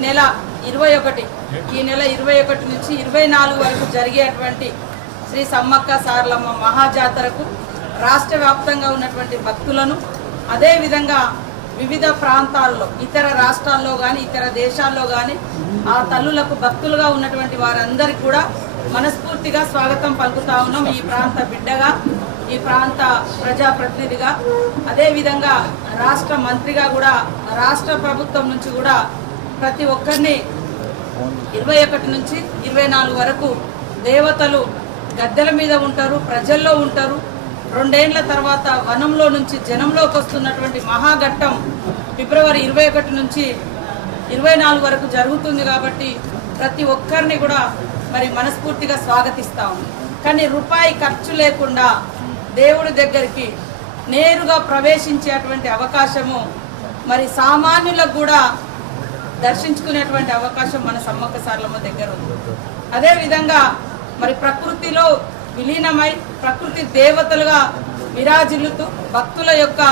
నెల ఇరవై ఒకటి ఈ నెల ఇరవై ఒకటి నుంచి ఇరవై నాలుగు వరకు జరిగేటువంటి శ్రీ సమ్మక్క సారలమ్మ మహాజాతరకు రాష్ట్ర వ్యాప్తంగా ఉన్నటువంటి భక్తులను అదేవిధంగా వివిధ ప్రాంతాల్లో ఇతర రాష్ట్రాల్లో కానీ ఇతర దేశాల్లో కానీ ఆ తల్లులకు భక్తులుగా ఉన్నటువంటి వారందరికీ కూడా మనస్ఫూర్తిగా స్వాగతం పలుకుతా ఉన్నాం ఈ ప్రాంత బిడ్డగా ఈ ప్రాంత ప్రజాప్రతినిధిగా. అదేవిధంగా రాష్ట్ర మంత్రిగా కూడా రాష్ట్ర ప్రభుత్వం నుంచి కూడా ప్రతి ఒక్కరిని ఇరవై ఒకటి నుంచి ఇరవై నాలుగు వరకు దేవతలు గద్దెల మీద ఉంటారు ప్రజల్లో ఉంటారు. రెండేండ్ల తర్వాత వనంలో నుంచి జనంలోకి వస్తున్నటువంటి మహాఘట్టం ఫిబ్రవరి ఇరవై ఒకటి నుంచి ఇరవై నాలుగు వరకు జరుగుతుంది కాబట్టి ప్రతి ఒక్కరిని కూడా మరి మనస్ఫూర్తిగా స్వాగతిస్తాం. కానీ రూపాయి ఖర్చు లేకుండా దేవుడి దగ్గరికి నేరుగా ప్రవేశించేటువంటి అవకాశము మరి సామాన్యులకు కూడా దర్శించుకునేటువంటి అవకాశం మన సమ్మక్క సార్లమ్మ దగ్గర ఉంది. అదేవిధంగా మరి ప్రకృతిలో విలీనమై ప్రకృతి దేవతలుగా విరాజిల్లుతూ భక్తుల యొక్క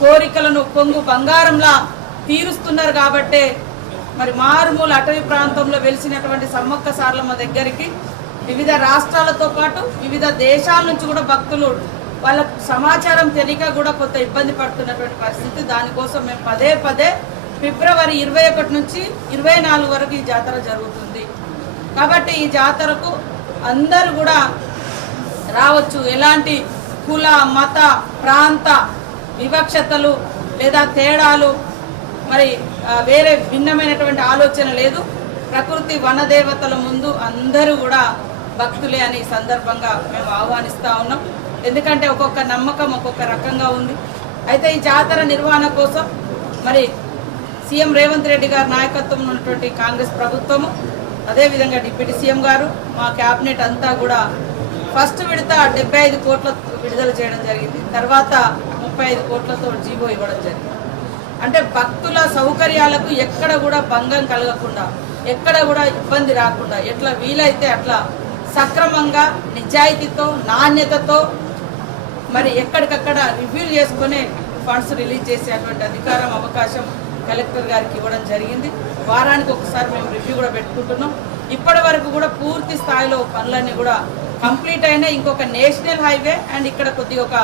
కోరికలను పొంగు బంగారంలా తీరుస్తున్నారు కాబట్టే మరి మారుమూల అటవీ ప్రాంతంలో వెలిసినటువంటి సమ్మక్క సార్లమ్మ దగ్గరికి వివిధ రాష్ట్రాలతో పాటు వివిధ దేశాల నుంచి కూడా భక్తులు వాళ్ళకు సమాచారం తెలియక కూడా కొంత ఇబ్బంది పడుతున్నటువంటి పరిస్థితి. దానికోసం మేము పదే పదే ఫిబ్రవరి ఇరవై ఒకటి నుంచి ఇరవై నాలుగు వరకు ఈ జాతర జరుగుతుంది. కాబట్టి ఈ జాతరకు అందరూ కూడా రావచ్చు. ఎలాంటి కుల మత ప్రాంత వివక్షతలు లేదా తేడాలు మరి వేరే భిన్నమైనటువంటి ఆలోచన లేదు. ప్రకృతి వనదేవతల ముందు అందరూ కూడా భక్తులే అని సందర్భంగా మేము ఆహ్వానిస్తూ ఉన్నాం. ఎందుకంటే ఒక్కొక్క నమ్మకం ఒక్కొక్క రకంగా ఉంది. అయితే ఈ జాతర నిర్వహణ కోసం మరి సీఎం రేవంత్ రెడ్డి గారి నాయకత్వం ఉన్నటువంటి కాంగ్రెస్ ప్రభుత్వము అదేవిధంగా డిప్యూటీ సీఎం గారు మా క్యాబినెట్ అంతా కూడా ఫస్ట్ విడత డెబ్బై ఐదు కోట్ల విడుదల చేయడం జరిగింది. తర్వాత ముప్పై ఐదు కోట్లతో జీవో ఇవ్వడం జరిగింది. అంటే భక్తుల సౌకర్యాలకు ఎక్కడ కూడా భంగం కలగకుండా ఎక్కడ కూడా ఇబ్బంది రాకుండా ఎట్లా వీలైతే అట్లా సక్రమంగా నిజాయితీతో నాణ్యతతో మరి ఎక్కడికక్కడ రివ్యూ చేసుకునే ఫండ్స్ రిలీజ్ చేసేటువంటి అధికారం అవకాశం కలెక్టర్ గారికి ఇవ్వడం జరిగింది. వారానికి ఒకసారి మేము రివ్యూ కూడా పెట్టుకుంటున్నాం. ఇప్పటి వరకు కూడా పూర్తి స్థాయిలో పనులన్నీ కూడా కంప్లీట్ అయినా ఇంకొక నేషనల్ హైవే అండ్ ఇక్కడ కొద్దిగా ఒక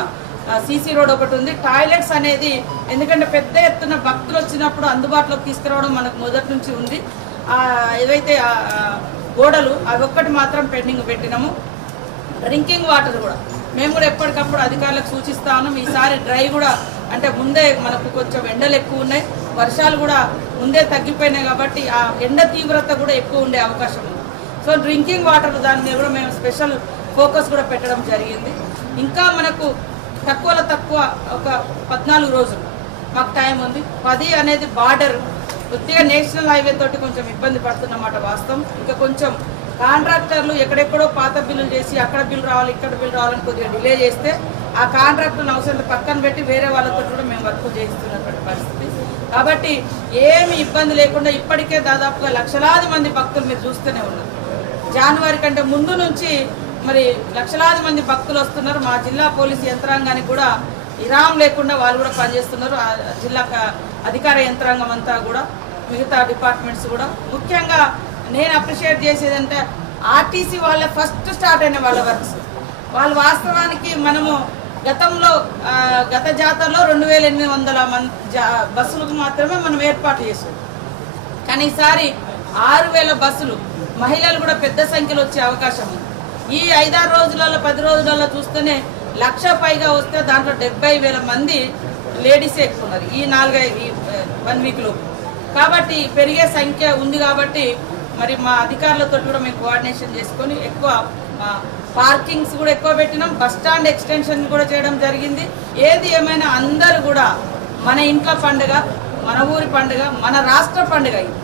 సీసీ రోడ్ ఒకటి ఉంది. టాయిలెట్స్ అనేది ఎందుకంటే పెద్ద ఎత్తున భక్తులు వచ్చినప్పుడు అందుబాటులోకి తీసుకురావడం మనకు మొదటి నుంచి ఉంది. ఏవైతే గోడలు అవి ఒక్కటి మాత్రం పెండింగ్ పెట్టినాము. డ్రింకింగ్ వాటర్ కూడా మేము కూడా ఎప్పటికప్పుడు అధికారులకు సూచిస్తా ఉన్నాం ఈసారి డ్రై కూడా అంటే ముందే మనకు కొంచెం ఎండలు ఎక్కువ ఉన్నాయి. వర్షాలు కూడా ముందే తగ్గిపోయినాయి కాబట్టి ఆ ఎండ తీవ్రత కూడా ఎక్కువ ఉండే అవకాశం ఉంది. సో డ్రింకింగ్ వాటర్ దాని మీద కూడా మేము స్పెషల్ ఫోకస్ కూడా పెట్టడం జరిగింది. ఇంకా మనకు తక్కువలో తక్కువ ఒక పద్నాలుగు రోజులు మాకు టైం ఉంది. పది అనేది బార్డర్. కొద్దిగా నేషనల్ హైవే తోటి కొంచెం ఇబ్బంది పడుతున్నమాట వాస్తవం. ఇంకా కొంచెం కాంట్రాక్టర్లు ఎక్కడెక్కడో పాత బిల్లులు చేసి అక్కడ బిల్లు రావాలి ఇక్కడ బిల్లు రావాలని కొద్దిగా డిలే చేస్తే ఆ కాంట్రాక్టులను అవసరం పక్కన పెట్టి వేరే వాళ్ళతో కూడా మేము వర్క్ చేస్తున్నటువంటి పరిస్థితి. కాబట్టి ఏమి ఇబ్బంది లేకుండా ఇప్పటికే దాదాపుగా లక్షలాది మంది భక్తులు మీరు చూస్తూనే ఉన్నారు. జనవరి కంటే ముందు నుంచి మరి లక్షలాది మంది భక్తులు వస్తున్నారు. మా జిల్లా పోలీసు యంత్రాంగానికి కూడా విరామం లేకుండా వాళ్ళు కూడా పనిచేస్తున్నారు. జిల్లా అధికార యంత్రాంగం అంతా కూడా మిగతా డిపార్ట్మెంట్స్ కూడా. ముఖ్యంగా నేను అప్రిషియేట్ చేసేదంటే ఆర్టీసీ వాళ్ళ ఫస్ట్ స్టార్ట్ అయిన వాళ్ళ వర్క్స్ వాళ్ళు వాస్తవానికి మనము గతంలో గత జాతరలో రెండు వేల ఎనిమిది వందల మంది బస్సులకు మాత్రమే మనం ఏర్పాటు చేసాం కానీ ఈసారి ఆరు వేల బస్సులు మహిళలు కూడా పెద్ద సంఖ్యలో వచ్చే అవకాశం ఉంది. ఈ ఐదారు రోజులలో పది రోజులలో చూస్తేనే లక్ష పైగా వస్తే దాంట్లో డెబ్బై వేల మంది లేడీసే ఎక్కువ ఉన్నారు ఈ నాలుగైదు ఈ వన్ వీక్లో. కాబట్టి పెరిగే సంఖ్య ఉంది కాబట్టి మరి మా అధికారులతో కూడా మేము కోఆర్డినేషన్ చేసుకొని ఎక్కువ పార్కింగ్స్ కూడా ఎక్కువ పెట్టినాం. బస్ స్టాండ్ ఎక్స్టెన్షన్ కూడా చేయడం జరిగింది. ఏది ఏమైనా అందరూ కూడా మన ఇంట్లో పండుగ మన ఊరి పండుగ మన రాష్ట్ర పండుగ ఇది.